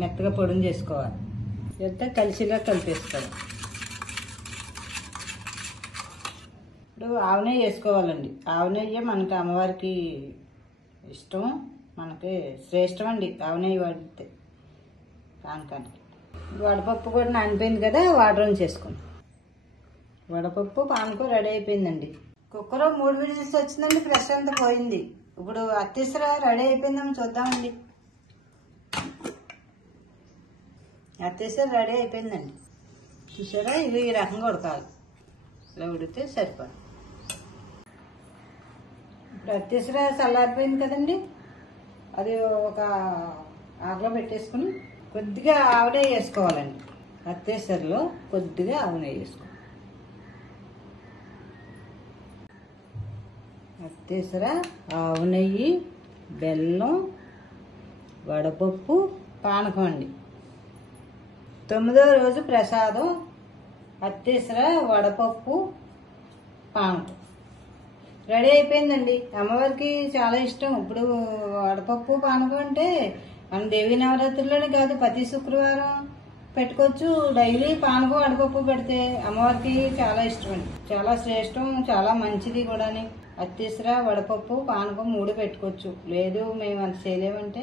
మెత్తగా పొడిని చేసుకోవాలి. ఇదంతా కలిసిలా కలిపేసుకోవాలి. ఇప్పుడు ఆవు నెయ్యి వేసుకోవాలండి. ఆవు నెయ్యి మనకి అమ్మవారికి ఇష్టం, మనకి శ్రేష్టం అండి ఆవు నెయ్యి వాడితే పానకానికి. వడపప్పు కూడా నానిపోయింది కదా, వాటర్ చేసుకోండి. వడపప్పు పానకం రెడీ అయిపోయిందండి. కుక్కర్ 3 విజిల్స్ వచ్చిందండి, ప్రెషర్ అంతా పోయింది. ఇప్పుడు అత్తిసర రెడీ అయిపోయిందని చూద్దామండి. అత్తిసర రెడీ అయిపోయిందండి. చూసారా, ఇది ఈ రకంగా ఉడకాలి. ఇలా ఉడికితే సరిపోదు. ఇప్పుడు అత్తిసర చల్లారిపోయింది కదండి, అది ఒక ఆకులో పెట్టేసుకుని కొద్దిగా ఆవు నెయ్యి వేసుకోవాలండి. అత్తిసరలో కొద్దిగా ఆవు నెయ్యి వేసుకోవాలి. అత్తిసర, ఆవు నెయ్యి, బెల్లం, వడపప్పు, పానకం అండి. 9వ రోజు ప్రసాదం అత్తిసర, వడపప్పు, పానకం రెడీ అయిపోయిందండి. అమ్మవారికి చాలా ఇష్టం. ఇప్పుడు వడపప్పు పానకం అంటే మన దేవీ నవరాత్రుల్లోనే కాదు, ప్రతి శుక్రవారం పెట్టుకోవచ్చు. డైలీ పానకం వడపప్పు పెడితే అమ్మవారికి చాలా ఇష్టం అండి, చాలా శ్రేష్టం, చాలా మంచిది కూడా. అత్తిసర, వడపప్పు, పానకం 3 పెట్టుకోవచ్చు. లేదు మేము అంత చేయలేమంటే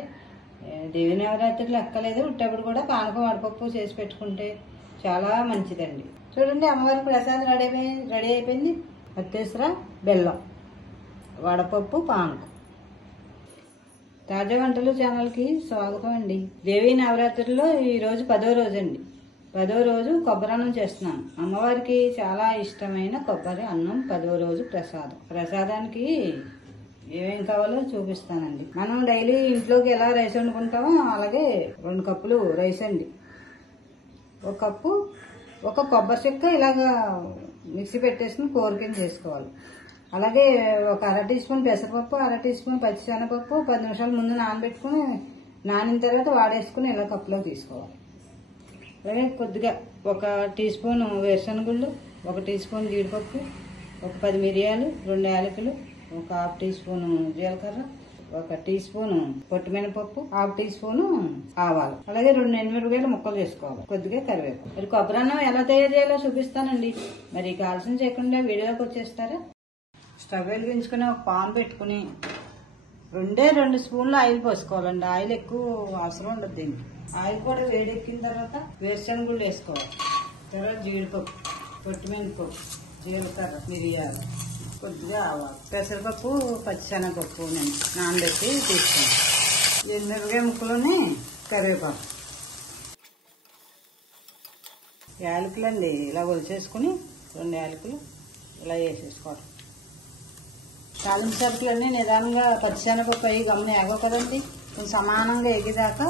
దేవీ నవరాత్రులు ఎక్కలేదు, ఉట్టప్పుడు కూడా పానకం వడపప్పు చేసి పెట్టుకుంటే చాలా మంచిదండి. చూడండి, అమ్మవారి ప్రసాదం రెడీ అయిపోయింది. అత్తిసర, బెల్లం, వడపప్పు, పానకం. తాజా వంటలు ఛానల్కి స్వాగతం అండి. దేవీ నవరాత్రుల్లో ఈరోజు 10వ రోజు అండి. 10వ రోజు కొబ్బరి అన్నం చేస్తున్నాను. అమ్మవారికి చాలా ఇష్టమైన కొబ్బరి అన్నం 10వ రోజు ప్రసాదం. ప్రసాదానికి ఏమేం కావాలో చూపిస్తానండి. మనం డైలీ ఇంట్లోకి ఎలా రైస్ వండుకుంటామో అలాగే 2 కప్పులు రైస్ అండి. 1 కప్పు, 1 కొబ్బరి చెక్క ఇలాగా మిక్సీ పెట్టేసుకుని కూరకింద చేసుకోవాలి. అలాగే ఒక 1/2 టీ స్పూన్ పెసరపప్పు, 1/2 టీ స్పూన్ పచ్చిశనగపప్పు 10 నిమిషాల ముందు నానబెట్టుకుని, నానిన తర్వాత వాడేసుకుని ఇలా కప్పులో తీసుకోవాలి. అలాగే కొద్దిగా 1 టీ స్పూన్ వేరుశనగుళ్ళు, 1 టీ స్పూన్ జీడిపప్పు, ఒక 10 మిరియాలు, 2 యాలకులు, ఒక 1/2 టీ స్పూన్ జీలకర్ర, 1 టీ స్పూన్ పొట్టిమినపప్పు, 1/2 టీ స్పూన్ ఆవాలు, అలాగే 2 ఎండుమిరపకాయలు ముక్కలు చేసుకోవాలి, కొద్దిగా కరివేపాకు. మరి కొబ్బరి అన్నం ఎలా తయారు చేయాలో చూపిస్తానండి. మరి ఆలస్యం చేయకుండా వీడియోకి వచ్చేస్తారా? స్టవ్ వెలిగించుకుని ఒక పాన్ పెట్టుకుని 2 స్పూన్లు ఆయిల్ పోసుకోవాలండి. ఆయిల్ ఎక్కువ అవసరం ఉండదు దీనికి. ఆయిల్ కూడా వేడెక్కిన తర్వాత వేరుశనగుళ్ళు వేసుకోవాలి. తర్వాత జీడిపప్పు, పొట్టిమినపప్పు, జీలకర్ర, మిరియాలు, కొద్దిగా ఆవాలు, పెసరపప్పు, పచ్చిశనగపప్పు నేను నానబెట్టి తీసుకోండి. ఎండుమిరపకాయ ముక్కలోని కరివేపాకు, యాలకులండి ఇలా ఒలిచేసుకుని 2 యాలకులు ఇలా వేసేసుకోవాలి. తాలింపు సరుకులన్నీ నిదానంగా పచ్చిశనగపప్పు అవి గమని ఏగో కదండి, కొంచెం సమానంగా ఎగిదాకా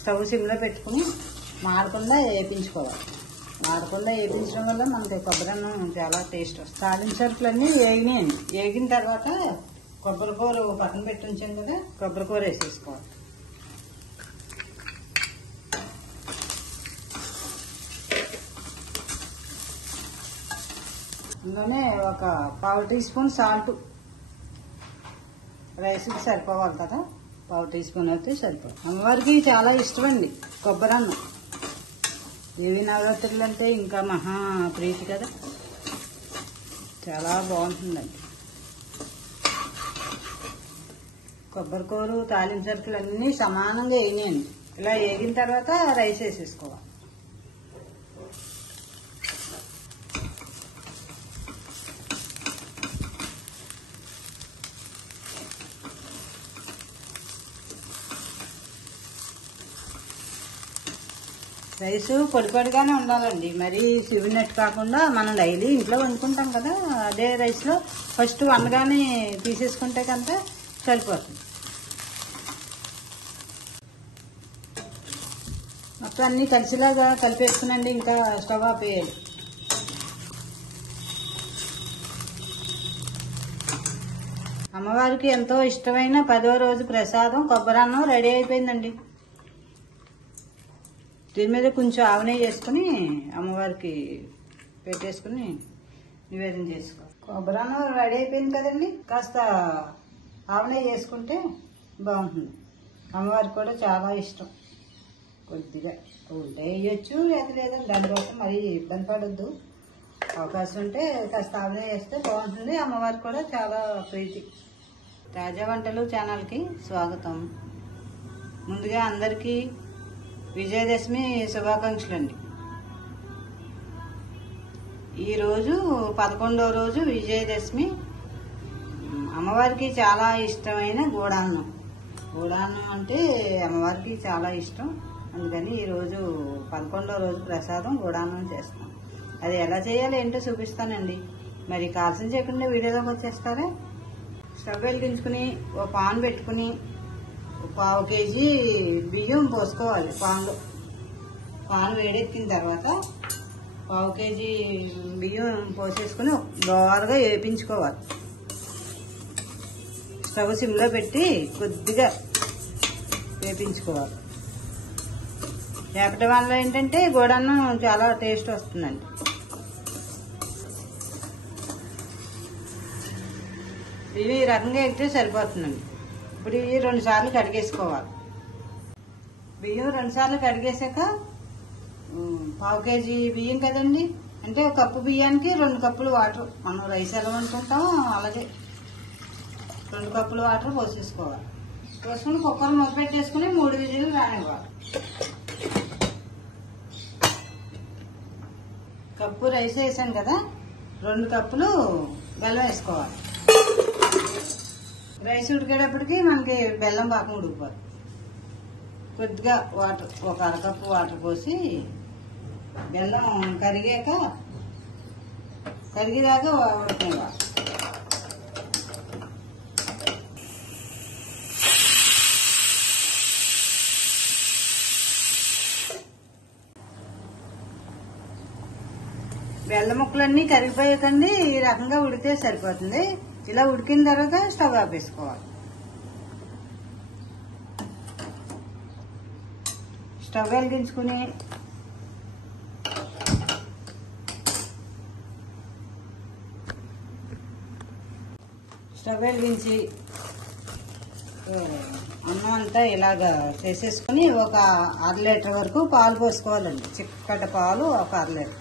స్టవ్ సిమ్లో పెట్టుకుని మాడకుండా వేపించుకోవాలి. మాడకుండా వేపించడం వల్ల మనకి కొబ్బరి అన్నం చాలా టేస్ట్ వస్తుంది. తాలింపు సరుకులన్నీ వేగినాయండి. వేగిన తర్వాత కొబ్బరి కూర పక్కన పెట్టి ఉంచాం కదా, కొబ్బరి కూర వేసేసుకోవాలి. అందులోనే ఒక 1/2 టీ స్పూన్ సాల్ట్, రైస్కి సరిపోవాలి కదా, 1/2 టీ స్పూన్ అయితే సరిపోదు. అమ్మవారికి చాలా ఇష్టం అండి కొబ్బరి అన్నం. దేవీ నవరాత్రులు అంటే ఇంకా మహా ప్రీతి కదా, చాలా బాగుంటుందండి. కొబ్బరి కూర, తాలింపు సరుకులు అన్నీ సమానంగా వేగినాయండి. ఇలా వేగిన తర్వాత రైస్ వేసేసుకోవాలి. రైస్ పొడిగానే ఉండాలండి, మరీ సివినట్టు కాకుండా. మనం డైలీ ఇంట్లో వండుకుంటాం కదా, అదే రైస్లో ఫస్ట్ వండగానే తీసేసుకుంటే కనుక సరిపోతుంది. మొత్తం అన్నీ కలిసిలాగా కలిపేసుకునండి. ఇంకా స్టవ్ ఆపేయాలి. అమ్మవారికి ఎంతో ఇష్టమైన 10వ రోజు ప్రసాదం కొబ్బరి అన్నం రెడీ అయిపోయిందండి. దీని మీద కొంచెం ఆవు నెయ్యి వేసుకుని అమ్మవారికి పెట్టేసుకుని నివేదన చేసుకో. కొబ్బరన్నం రెడీ అయిపోయింది కదండి. కాస్త ఆవనే చేసుకుంటే బాగుంటుంది. అమ్మవారికి కూడా చాలా ఇష్టం. కొద్దిగా ఉంటే వేయచ్చు, లేదంటే దానికోసం మరీ ఇబ్బంది పడొద్దు. అవకాశం ఉంటే కాస్త ఆవనే వేస్తే బాగుంటుంది. అమ్మవారికి కూడా చాలా ప్రీతి. తాజా వంటలు ఛానల్కి స్వాగతం. ముందుగా అందరికీ విజయదశమి శుభాకాంక్షలు అండి. ఈరోజు 11వ రోజు విజయదశమి. అమ్మవారికి చాలా ఇష్టమైన గూడాన్నం. గూడాన్నం అంటే అమ్మవారికి చాలా ఇష్టం. అందుకని ఈరోజు 11వ రోజు ప్రసాదం గూడాన్నం చేస్తాం. అది ఎలా చేయాలో ఏంటో చూపిస్తానండి. మరి కాల్సిన చేయకుండా వీడియోలోకి వచ్చేస్తారా? స్టవ్ వెలిగించుకుని ఓ పాన్ పెట్టుకుని 1/2 కేజీ బియ్యం పోసుకోవాలి పాన్లో. పాన్ వేడెక్కిన తర్వాత 1/2 కేజీ బియ్యం పోసేసుకుని దోరగా వేపించుకోవాలి. స్టవ్ సిమ్లో పెట్టి కొద్దిగా వేపించుకోవాలి. వేపటం వల్ల ఏంటంటే గూడాన్నం చాలా టేస్ట్ వస్తుందండి. ఇవి ఈ రకంగా ఎక్కితే సరిపోతుందండి. ఇప్పుడు ఇవి 2 సార్లు కడిగేసుకోవాలి. బియ్యం 2 సార్లు కడిగేసాక 1/2 కేజీ బియ్యం కదండి, అంటే 1 కప్పు బియ్యానికి 2 కప్పులు వాటర్. మనం రైస్ ఎలా అనుకుంటాం అలాగే 2 కప్పులు వాటర్ పోసేసుకోవాలి. పోసుకుని కుక్కర్ మూత పెట్టేసుకుని 3 విజిల్లు రానివ్వాలి. కప్పు రైస్ వేసాను కదా, 2 కప్పులు బెల్లం వేసుకోవాలి. రైస్ ఉడికేటప్పటికి మనకి బెల్లం పాకం ఉడికిపోతుంది. కొద్దిగా వాటర్, 1 అరకప్పు వాటర్ పోసి బెల్లం కరిగేదాకా ఉడకనివ్వాలి. బెల్లం ముక్కలన్నీ కరిగిపోయాకండి ఈ రకంగా ఉడికితే సరిపోతుంది. ఇలా ఉడికిన తర్వాత స్టవ్ ఆపేసుకోవాలి. స్టవ్ వెలిగించుకుని స్టవ్ వెలిగించి అన్నం అంతా ఇలాగా చేసేసుకుని 1 1/2 లీటర్ వరకు పాలు పోసుకోవాలండి. చిక్కటి పాలు 1 1/2 లీటర్.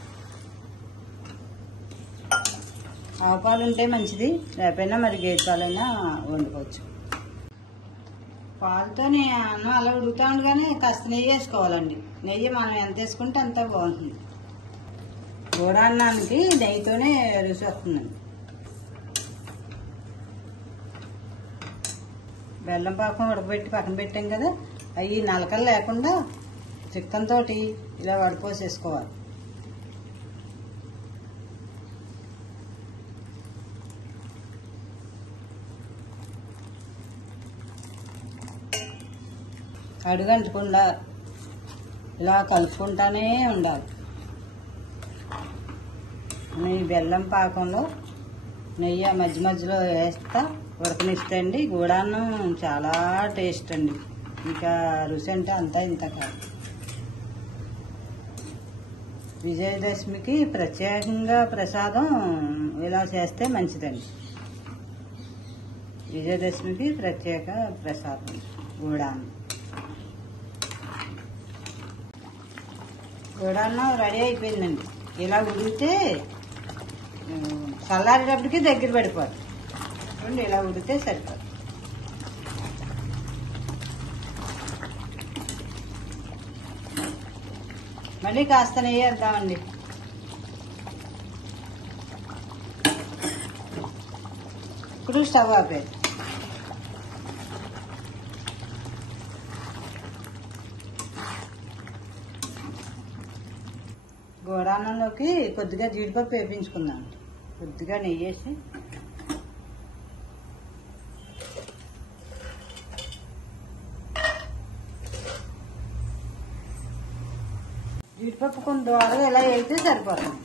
ఆవు పాలు ఉంటే మంచిది, లేకపోయినా మరి గేదె పాలైనా వండుకోవచ్చు. పాలతో అన్నం అలా ఉడుకుతా ఉండగానే కాస్త నెయ్యి వేసుకోవాలండి. నెయ్యి మనం ఎంత వేసుకుంటే అంత బాగుంటుంది. గూడాన్నానికి నెయ్యితోనే రుచి వస్తుందండి. బెల్లం పాకం ఉడకబెట్టి పక్కన పెట్టాం కదా, అవి నలకలు లేకుండా చిక్కంతో ఇలా వడపోసేసుకోవాలి. అడుగంటకుండా ఇలా కలుపుకుంటానే ఉండాలి. ఈ బెల్లం పాకంలో నెయ్యి మధ్య మధ్యలో వేస్తా ఉడకనిస్తాండి. గూడాన్నం చాలా టేస్ట్ అండి. ఇంకా రుచి అంటే అంతా ఇంత కాదు. విజయదశమికి ప్రత్యేకంగా ప్రసాదం ఇలా చేస్తే మంచిదండి. విజయదశమికి ప్రత్యేక ప్రసాదం గూడాన్నం. గూడాన్నం రెడీ అయిపోయిందండి. ఇలా ఉడికితే చల్లారేటప్పటికి దగ్గర పడిపోతుంది. చూడండి, ఇలా ఉడికితే సరిపోతుంది. మళ్ళీ కాస్త నెయ్యి వేద్దామండి. ఇప్పుడు స్టవ్ ఆపేది. గూడాన్నంలోకి కొద్దిగా జీడిపప్పు వేపించుకుందాం. కొద్దిగా నెయ్యి వేసి జీడిపప్పు కొంచెం దోరగా ఇలా వేస్తే సరిపోతుంది.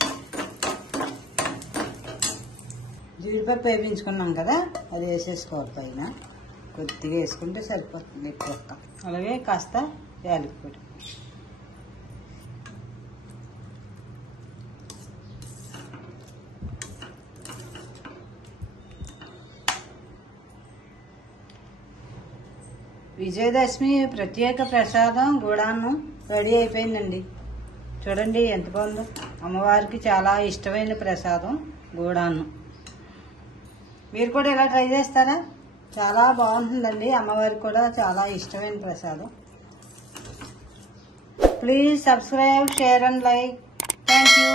జీడిపప్పు వేపించుకున్నాం కదా, అది వేసేసుకోవాలి. పైన కొద్దిగా వేసుకుంటే సరిపోతుంది. ఎక్కువ అలాగే కాస్త యాలకుల పొడి. విజయదశమి ప్రత్యేక ప్రసాదం గూడాన్నం రెడీ అయిపోయిందండి. చూడండి ఎంత బాగుందో. అమ్మవారికి చాలా ఇష్టమైన ప్రసాదం గూడాన్నం. మీరు కూడా ఇలా ట్రై చేస్తారా? చాలా బాగుంటుందండి. అమ్మవారికి కూడా చాలా ఇష్టమైన ప్రసాదం. Please subscribe, share and like. Thank you.